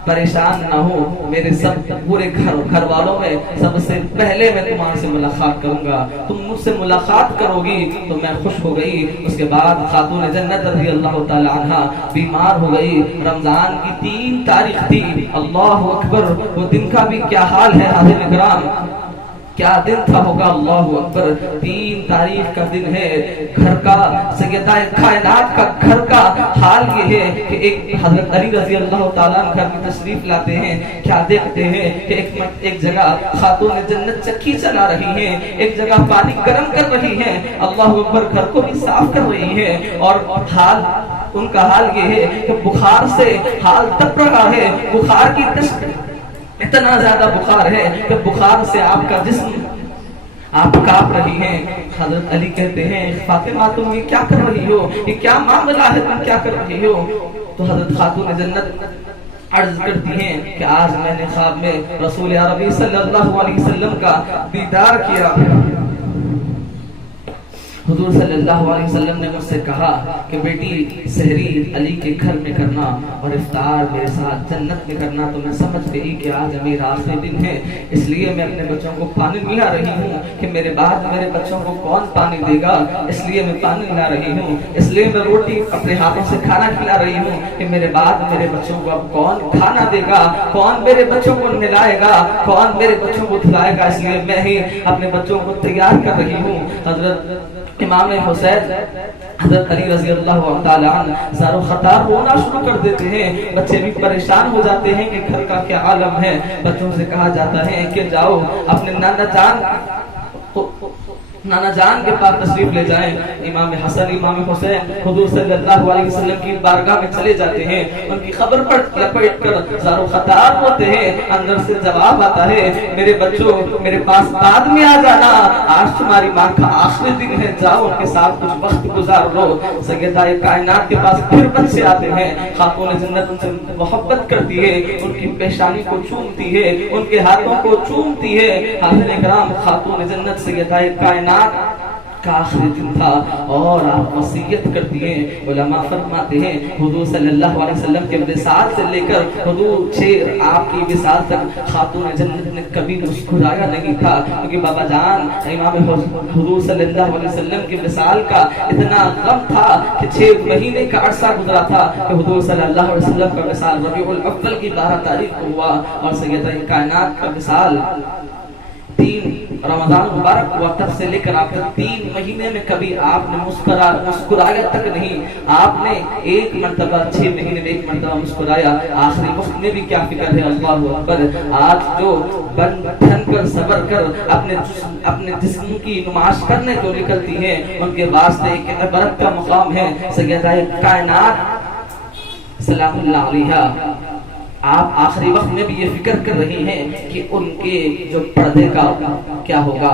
پریشان نہ ہو، میرے سب پورے گھر والوں میں سب سے پہلے میں تمہارے سے ملاقات کروں گا، تم مجھ سے ملاقات کرو گی تو میں خوش ہو گئی. اس کے بعد خاتون جنت رضی اللہ تعالی عنہا بیمار ہو گئی. رمضان کی 3 تاریخ تھی. اللہ اکبر، وہ دن کا بھی کیا حال ہے حاضرین کرام، کیا دن تھا ہوگا. اللہ اکبر، 3 تاریخ کا دن ہے. گھر کا سیدہ کائنات کا گھر کا حال یہ ہے کہ ایک حضرت علی رضی اللہ تعالیٰ گھر میں تشریف لاتے ہیں. کیا دیکھتے ہیں کہ ایک جگہ خاتون جنت چکی چلا رہی ہیں، ایک جگہ پانی گرم کر رہی ہیں. اللہ اکبر، گھر کو بھی صاف کر رہی ہیں. اور حال ان کا حال یہ ہے کہ بخار سے حال تپ رہا ہے. بخار کی اتنا زیادہ بخار ہے کہ بخار سے آپ کا جسم آپ کاپ رہی ہیں. حضرت علی کہتے ہیں فاطمہ تم یہ کیا کر رہی ہو، یہ کیا معاملہ ہے، تم کیا کر رہی ہو؟ تو حضرت خاتون جنت عرض کرتی ہیں کہ آج میں نے خواب میں رسول عربی صلی اللہ علیہ وسلم کا دیدار کیا. حضور صلی اللہ علیہ وسلم نے مجھ سے کہا کہ بیٹی سحری علی کے گھر میں کرنا اور افطار میرے ساتھ جنت میں کرنا. تو میں سمجھ گئی کہ آج میرا آخری دن ہے، اس لیے میں اپنے بچوں کو پانی ملا رہی ہوں کہ میرے بعد میرے بچوں کو کون پانی دے گا، اس لیے میں پانی ملا رہی ہوں. اس لیے میں روٹی اپنے ہاتھوں سے کھانا کھلا رہی ہوں کہ میرے بعد میرے بچوں کو اب کون کھانا دے گا، کون میرے بچوں کو نہلائے گا، کون میرے بچوں کو دھلائے گا. اس لیے میں ہی اپنے بچوں کو تیار کر رہی ہوں. حضرت امام حسین حضرت علی رضی اللہ تعالی عنہ زارو خطار رونا شروع کر دیتے ہیں. بچے بھی پریشان ہو جاتے ہیں کہ گھر کا کیا عالم ہے. بچوں سے کہا جاتا ہے کہ جاؤ اپنے نانا جان کے پاس تشریف لے جائیں. امام حسن امام حسین حضور صلی اللہ علیہ وسلم کی بارگاہ میں چلے جاتے ہیں. ان کی خبر پر لپیٹ کر زارو خطار ہوتے ہیں. اندر سے جواب آتا ہے میرے بچوں میرے پاس بعد میں آ جانا، آج تمہاری ماں کا آخری دن ہے، جاؤ ان کے ساتھ کچھ وقت گزار لو. سیدہ کائنات کے پاس پھر بچے آتے ہیں. خاتون جنت ان سے محبت کرتی ہے، ان کی پیشانی کو چومتی ہے، ان کے ہاتھوں کو چومتی ہے. حاضرین کرام، خاتون جنت سیدہ کائنات کا آخری دن تھا اور آپ وصیت کرتی ہیں. علماء فرماتے ہیں حضور صلی اللہ علیہ وسلم کے وصال سے لے کر حضور آپ کی وصال تک خاتون جنت نے کبھی مسکرایا نہیں تھا، کیونکہ بابا جان امام حضور صلی اللہ علیہ وسلم کے وصال کا اتنا غم تھا کہ 6 مہینے کا عرصہ گزرا تھا کہ حضور صلی اللہ علیہ وسلم کا وصال ربیع الاول کی 12 تاریخ کو ہوا اور سیدہ کائنات کا وصال 3 رمضان مبارک ہوا. تب سے لے کر آپ 3 مہینے میں کبھی آپ نے مسکرایا تک نہیں. آپ نے ایک مرتبہ 6 مہینے میں ایک مرتبہ مسکرایا. آخری وقت میں بھی کیا فکر ہے. اللہ اکبر. آج جو بن ٹھن کر صبر کر اپنے جسم کی نمائش کرنے جو نکلتی ہیں ان کے واسطے ایک عبرت کا مقام ہے. سیدہ کائنات سلام اللہ علیہا آپ آخری وقت میں بھی یہ فکر کر رہی ہیں کہ ان کے جو پردے کا کیا ہوگا.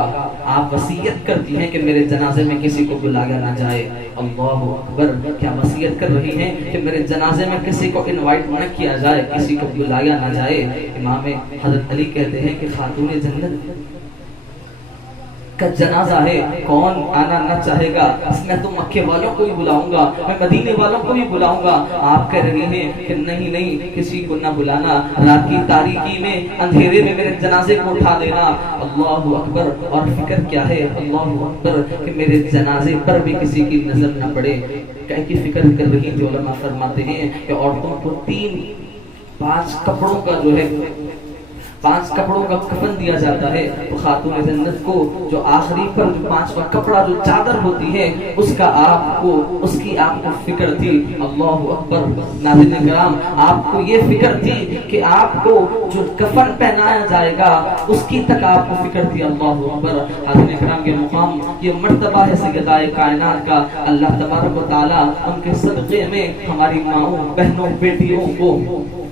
آپ وصیت کرتی ہیں کہ میرے جنازے میں کسی کو بلایا نہ جائے. اللہ اکبر. کیا وصیت کر رہی ہیں کہ میرے جنازے میں کسی کو انوائٹ نہ کیا جائے، کسی کو بلایا نہ جائے. امام حضرت علی کہتے ہیں کہ خاتون جنت کا جنازہ ہے، کون آنا نہ چاہے گا؟ اس میں تو مکے والوں کو بھی بلاؤں گا، میں مدینے والوں کو بھی بلاؤں گا۔ آپ کہہ رہے ہیں کہ نہیں نہیں، کسی کو نہ بلانا، رات کی تاریکی میں اندھیرے میں میرے جنازے کو اٹھا دینا۔ اللہ اکبر! اور فکر کیا ہے، اللہ اکبر، کہ میرے جنازے پر بھی کسی کی نظر نہ پڑے۔ کیا کی فکر کر رہی جو علماء فرماتے ہیں کہ عورتوں کو 5 کپڑوں کا جو ہے 5 کپڑوں کا کفن دیا جاتا ہے، تو خاتون جنت کو جو آخری پر جو 5واں کپڑا جو چادر ہوتی ہے اس کی آپ کو فکر تھی۔ اللہ اکبر! ناظرین کرام، آپ کو یہ فکر تھی کہ آپ کو جو کفن پہنایا جائے گا اس کی تک آپ کو فکر تھی۔ اللہ اکبر! حاضرین کرام، یہ مقام، یہ مرتبہ ہے سیدہ کائنات کا۔ اللہ تبارک و تعالی ان کے صدقے میں ہماری ماؤں، بہنوں، بیٹیوں کو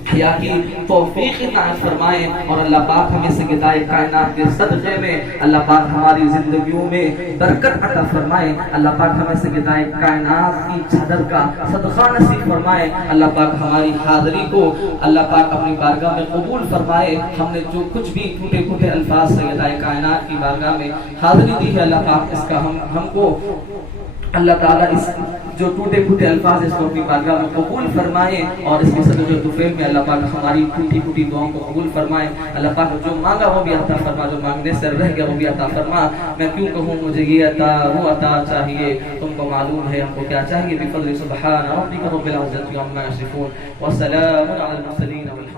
حیا کی توفیق عنایت فرمائے، اور اللہ پاک ہمیں سیدہ کائنات کے صدقے میں اللہ پاک ہماری زندگیوں میں برکت عطا فرمائے۔ اللہ پاک ہمیں سیدہ کائنات کی چادر کا صدقہ نصیب فرمائے۔ اللہ پاک ہماری حاضری کو اللہ پاک اپنی بارگاہ میں قبول فرمائے۔ ہم نے جو کچھ بھی ٹوٹے پھوٹے الفاظ سیدہ کائنات کی بارگاہ میں حاضری دی ہے، اللہ پاک اس کا ہم کو اللہ تعالیٰ اس جو ٹوٹے پھوٹے الفاظ اس کو اپنی بارگاہ میں قبول فرمائے، اور اس کے صدقے طفیل میں اللہ پاک ہماری ٹوٹی پھوٹی دعاؤں کو قبول فرمائے۔ اللہ پاک جو مانگا وہ بھی عطا فرما، جو مانگنے سے رہ گیا وہ بھی عطا فرما۔ میں کیوں کہوں مجھے یہ عطا وہ عطا چاہیے، تم کو معلوم ہے ہم کو کیا چاہیے۔ بفضل سبحان ربک رب العزة عما یصفون وسلام علی المرسلین۔